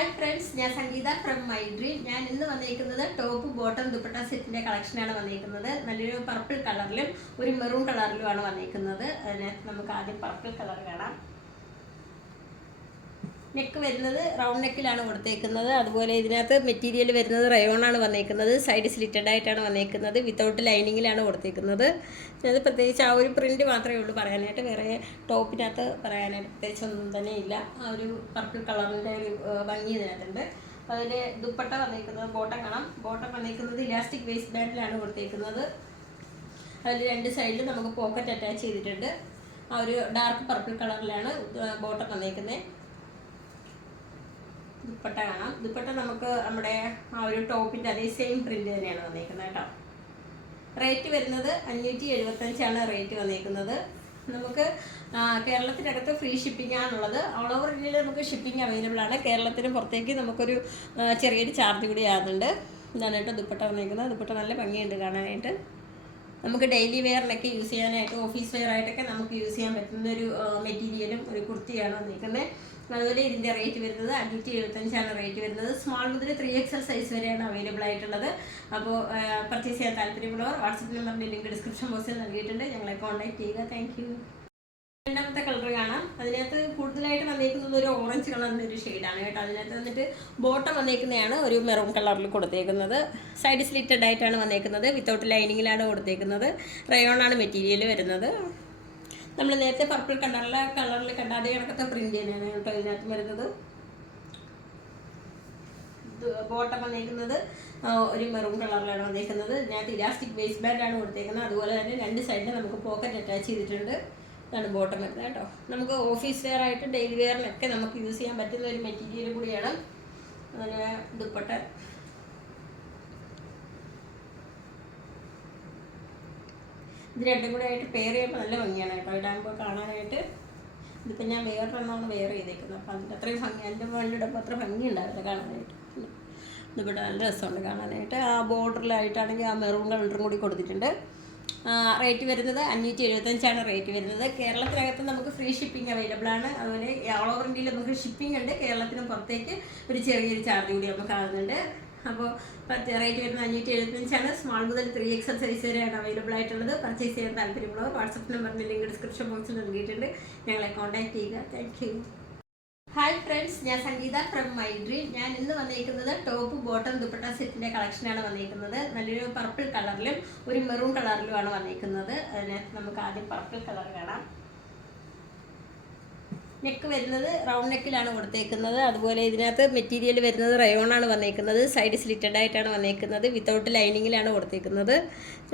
Hi friends ഞാൻ സംഗീത from my dream ഞാൻ ഇന്ന് വന്നിരിക്കുന്നത് ടോപ്പ് ബോട്ടം ദുപ്പട്ട സെറ്റിന്റെ കളക്ഷനാണ് വന്നിരിക്കുന്നത്. നല്ലൊരു പർപ്പിൾ കളറിലും ഒരു മെറൂൺ കളറിലുമാണ് വന്നിരിക്കുന്നത്. നമുക്ക് ആദ്യം പർപ്പിൾ കളർ കാണാം. നെക്ക് വരുന്നത് റൗണ്ട് നെക്കിലാണ് കൊടുത്തേക്കുന്നത്. അതുപോലെ ഇതിനകത്ത് മെറ്റീരിയൽ വരുന്നത് റയോൺ ആണ് വന്നേക്കുന്നത്. സൈഡ് സ്ലിറ്റഡ് ആയിട്ടാണ് വന്നേക്കുന്നത്. വിത്തൗട്ട് ലൈനിങ്ങിലാണ് കൊടുത്തേക്കുന്നത്. അത് പ്രത്യേകിച്ച് ആ ഒരു പ്രിന്റ് മാത്രമേ ഉള്ളൂ പറയാനായിട്ട്. വേറെ ടോപ്പിനകത്ത് പറയാനായിട്ട് പ്രത്യേകിച്ച് ഒന്നും തന്നെ ഇല്ല. ആ ഒരു പർപ്പിൾ കളറിന്റെ ഒരു ഭംഗി ഇതിനകത്തുണ്ട്. അതിൽ ദുപ്പട്ട വന്നേക്കുന്നത് ബോട്ടം കാണാം. ബോട്ടം വന്നേക്കുന്നത് ഇലാസ്റ്റിക് വേസ്റ്റ് ബാൻഡിലാണ് കൊടുത്തേക്കുന്നത്. അതിൽ രണ്ട് സൈഡിൽ നമുക്ക് പോക്കറ്റ് അറ്റാച്ച് ചെയ്തിട്ടുണ്ട്. ആ ഒരു ഡാർക്ക് പർപ്പിൾ കളറിലാണ് ബോട്ടം വന്നേക്കുന്നത് ദുപ്പട്ട കാണാം. ദുപ്പട്ട നമുക്ക് നമ്മുടെ ആ ഒരു ടോപ്പിന്റെ അതേ സെയിം പ്രിന്റ് തന്നെയാണ് വന്നേക്കുന്നത് കേട്ടോ. റേറ്റ് വരുന്നത് അഞ്ഞൂറ്റി എഴുപത്തഞ്ചാണ് റേറ്റ് വന്നേക്കുന്നത്. നമുക്ക് കേരളത്തിനകത്ത് ഫ്രീ ഷിപ്പിംഗ് ആണുള്ളത്. ഓൾ ഓവർ ഇന്ത്യയിൽ നമുക്ക് ഷിപ്പിംഗ് അവൈലബിൾ ആണ്. കേരളത്തിന് പുറത്തേക്ക് നമുക്കൊരു ചെറിയൊരു ചാർജ് കൂടി ആകുന്നുണ്ട് ഇതാണ് കേട്ടോ ദുപ്പട്ട വന്നേക്കുന്നത്. ദുപ്പട്ട നല്ല ഭംഗിയുണ്ട് കാണാനായിട്ട്. നമുക്ക് ഡെയിലി വെയറിനൊക്കെ യൂസ് ചെയ്യാനായിട്ട് ഓഫീസ് വെയർ ആയിട്ടൊക്കെ നമുക്ക് യൂസ് ചെയ്യാൻ പറ്റുന്ന ഒരു മെറ്റീരിയലും ഒരു കുർത്തിയാണ് വന്നിരിക്കുന്നത് അതുപോലെ ഇതിന്റെ റേറ്റ് വരുന്നത് അഞ്ഞൂറ്റി എഴുപത്തഞ്ചാണ് റേറ്റ് വരുന്നത്. സ്മോൾ മുതൽ ത്രീ എക്സൽ സൈസ് വരെയാണ് അവൈലബിൾ ആയിട്ടുള്ളത്. അപ്പോൾ പർച്ചേസ് ചെയ്യാൻ താല്പര്യമുള്ളവർ വാട്സപ്പ് നമ്പറിന്റെ ലിങ്ക് ഡിസ്ക്രിപ്ഷൻ ബോക്സിൽ നൽകിയിട്ടുണ്ട്. ഞങ്ങളെ കോൺടാക്ട് ചെയ്യുക. താങ്ക് രണ്ടാമത്തെ കളർ കാണാം. അതിനകത്ത് കൂടുതലായിട്ട് വന്നേക്കുന്നത് ഒരു ഓറഞ്ച് കളറിന്റെ ഒരു ഷെയ്ഡാണ് കേട്ടോ. അതിനകത്ത് വന്നിട്ട് ബോട്ടം വന്നേക്കുന്നതാണ് ഒരു മെറൂൺ കളറിൽ കൊടുത്തേക്കുന്നത്. സൈഡ് സ്ലിറ്റഡ് ആയിട്ടാണ് വന്നേക്കുന്നത്. വിത്തൗട്ട് ലൈനിങ്ങിലാണ് കൊടുത്തേക്കുന്നത്. റയോൺ ആണ് മെറ്റീരിയൽ വരുന്നത്. നമ്മൾ നേരത്തെ പർപ്പിൾ കളറിൽ കണ്ട അതേ കണക്കത്തെ പ്രിന്റ് തന്നെയാണ് കേട്ടോ ഇതിനകത്ത് വരുന്നത്. ബോട്ടം വന്നേക്കുന്നത് ഒരു മെറൂൺ കളറിലാണ് വന്നേക്കുന്നത്. ഇതിനകത്ത് ഇലാസ്റ്റിക് വേസ്റ്റ് ആണ് കൊടുത്തേക്കുന്നത്. അതുപോലെ തന്നെ രണ്ട് സൈഡിൽ നമുക്ക് പോക്കറ്റ് അറ്റാച്ച് ചെയ്തിട്ടുണ്ട്. ഇതാണ് ബോട്ടം വരുന്നത് കേട്ടോ. നമുക്ക് ഓഫീസ് വെയർ ആയിട്ട് ഡെയിലി വെയറിനൊക്കെ നമുക്ക് യൂസ് ചെയ്യാൻ പറ്റുന്ന ഒരു മെറ്റീരിയൽ കൂടിയാണ്. അതിന് ദുപ്പട്ട. ഇത് രണ്ടും കൂടെ ആയിട്ട് പെയർ ചെയ്യുമ്പോൾ നല്ല ഭംഗിയാണ് കേട്ടോ. ഇടാകുമ്പോൾ കാണാനായിട്ട് ഇതിപ്പോൾ ഞാൻ വേറൊരെണ്ണമാണ് വെയർ ചെയ്തേക്കുന്നത്. അപ്പം അതിന്റെ അത്രയും ഭംഗി എന്റെ മണ്ണിടുമ്പോൾ അത്ര ഭംഗി ഉണ്ടാവില്ല കാണാനായിട്ട്. ഇതിവിടെ നല്ല രസമുണ്ട് കാണാനായിട്ട്. ആ ബോർഡറിലായിട്ടാണെങ്കിൽ ആ മെറൂൺ കളറും കൂടി കൊടുത്തിട്ടുണ്ട്. റേറ്റ് വരുന്നത് അഞ്ഞൂറ്റി എഴുപത്തഞ്ചാണ് റേറ്റ് വരുന്നത്. കേരളത്തിനകത്ത് നമുക്ക് ഫ്രീ ഷിപ്പിംഗ് അവൈലബിൾ ആണ്. അതുപോലെ ഓൾ ഓവർ ഇന്ത്യയിൽ നമുക്ക് ഷിപ്പിംഗ് ഉണ്ട്. കേരളത്തിന് പുറത്തേക്ക് ഒരു ചെറിയൊരു ചാർജ് കൂടി നമുക്ക് ആകുന്നുണ്ട് അപ്പോൾ റേറ്റ് വരുന്നത് അഞ്ഞൂറ്റി എഴുപത്തഞ്ചാണ് സ്മാൾ മുതൽ ത്രീ എക്സൽ സൈസ് വരെയാണ് അവൈലബിൾ ആയിട്ടുള്ളത്. പർച്ചേസ് ചെയ്യാൻ താല്പര്യമുള്ളവർ വാട്സപ്പ് നമ്പറിന്റെ ലിങ്ക് ഡിസ്ക്രിപ്ഷൻ ബോക്സിൽ നൽകിയിട്ടുണ്ട്. ഞങ്ങളെ കോൺടാക്ട് ചെയ്യുക. താങ്ക് യു ഹായ് ഫ്രണ്ട്സ് ഞാൻ സംഗീത ഫ്രം മൈ ഡ്രീം ഞാൻ ഇന്ന് വന്നിരിക്കുന്നത് ടോപ്പ് ബോട്ടം ദുപ്പട്ട സെറ്റിന്റെ കളക്ഷനാണ് വന്നിരിക്കുന്നത് നല്ലൊരു പർപ്പിൾ കളറിലും ഒരു മെറൂൺ കളറിലുമാണ് വന്നിരിക്കുന്നത് അതിനകത്ത് നമുക്ക് ആദ്യം പർപ്പിൾ കളർ കാണാം. നെക്ക് വരുന്നത് റൗണ്ട് നെക്കിലാണ് കൊടുത്തേക്കുന്നത്. അതുപോലെ ഇതിനകത്ത് മെറ്റീരിയൽ വരുന്നത് റയോൺ ആണ് വന്നേക്കുന്നത്. സൈഡ് സ്ലിറ്റഡ് ആയിട്ടാണ് വന്നേക്കുന്നത്. വിത്തൗട്ട് ലൈനിങ്ങിലാണ് കൊടുത്തേക്കുന്നത്.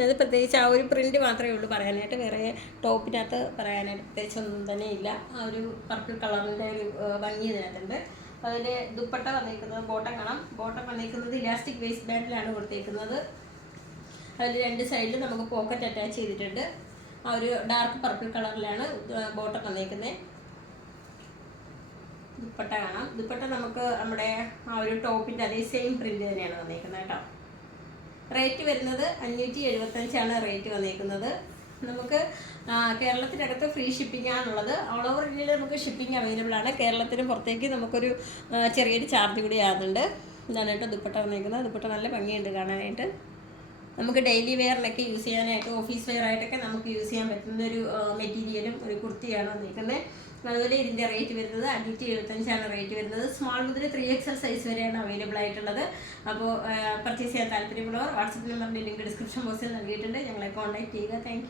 അത് പ്രത്യേകിച്ച് ആ ഒരു പ്രിന്റ് മാത്രമേ ഉള്ളൂ. പറയാനായിട്ട് വേറെ ടോപ്പിനകത്ത് പറയാനായിട്ട് പ്രത്യേകിച്ച് ഒന്നും തന്നെ ഇല്ല. ആ ഒരു പർപ്പിൾ കളറിന്റെ ഒരു ഭംഗി ഇതിനകത്തുണ്ട്. അതിന്റെ ദുപ്പട്ട വന്നേക്കുന്നത് ബോട്ടം കാണാം. ബോട്ടം വന്നേക്കുന്നത് ഇലാസ്റ്റിക് വേസ്റ്റ് ബാൻഡിലാണ് കൊടുത്തേക്കുന്നത്. അതിൽ രണ്ട് സൈഡിൽ നമുക്ക് പോക്കറ്റ് അറ്റാച്ച് ചെയ്തിട്ടുണ്ട്. ആ ഒരു ഡാർക്ക് പർപ്പിൾ കളറിലാണ് ബോട്ടം വന്നേക്കുന്നത് ദുപ്പട്ട കാണാം. ദുപ്പട്ട നമുക്ക് നമ്മുടെ ആ ഒരു ടോപ്പിന്റെ അതേ സെയിം പ്രിന്റ് തന്നെയാണ് വന്നേക്കുന്നത് കേട്ടോ. റേറ്റ് വരുന്നത് അഞ്ഞൂറ്റി എഴുപത്തഞ്ചാണ് റേറ്റ് വന്നേക്കുന്നത്. നമുക്ക് കേരളത്തിനകത്ത് ഫ്രീ ഷിപ്പിംഗ് ആണുള്ളത്. ഓൾ ഓവർ ഇന്ത്യയിൽ നമുക്ക് ഷിപ്പിംഗ് അവൈലബിൾ ആണ്. കേരളത്തിന് പുറത്തേക്ക് നമുക്കൊരു ചെറിയൊരു ചാർജ് കൂടി ആകുന്നുണ്ട് ഇതാണ് കേട്ടോ ദുപ്പട്ട വന്നേക്കുന്നത്. ദുപ്പട്ട നല്ല ഭംഗിയുണ്ട് കാണാനായിട്ട്. നമുക്ക് ഡെയിലി വെയറിനൊക്കെ യൂസ് ചെയ്യാനായിട്ട് ഓഫീസ് വെയർ ആയിട്ടൊക്കെ നമുക്ക് യൂസ് ചെയ്യാൻ പറ്റുന്ന ഒരു മെറ്റീരിയലും ഒരു കുർത്തിയാണ് വന്നിരിക്കുന്നത് അതുപോലെ ഇതിന്റെ റേറ്റ് വരുന്നത് അഞ്ഞൂറ്റി എഴുപത്തഞ്ചാണ് റേറ്റ് വരുന്നത്. സ്മോൾ മുതൽ ത്രീ എക്സൽ സൈസ് വരെയാണ് അവൈലബിൾ ആയിട്ടുള്ളത്. അപ്പോൾ പർച്ചേസ് ചെയ്യാൻ താല്പര്യമുള്ളവർ വാട്സപ്പ് നമ്പറിന്റെ ലിങ്ക് ഡിസ്ക്രിപ്ഷൻ ബോക്സിൽ നൽകിയിട്ടുണ്ട്. ഞങ്ങളെ കോൺടാക്ട് ചെയ്യുക. താങ്ക്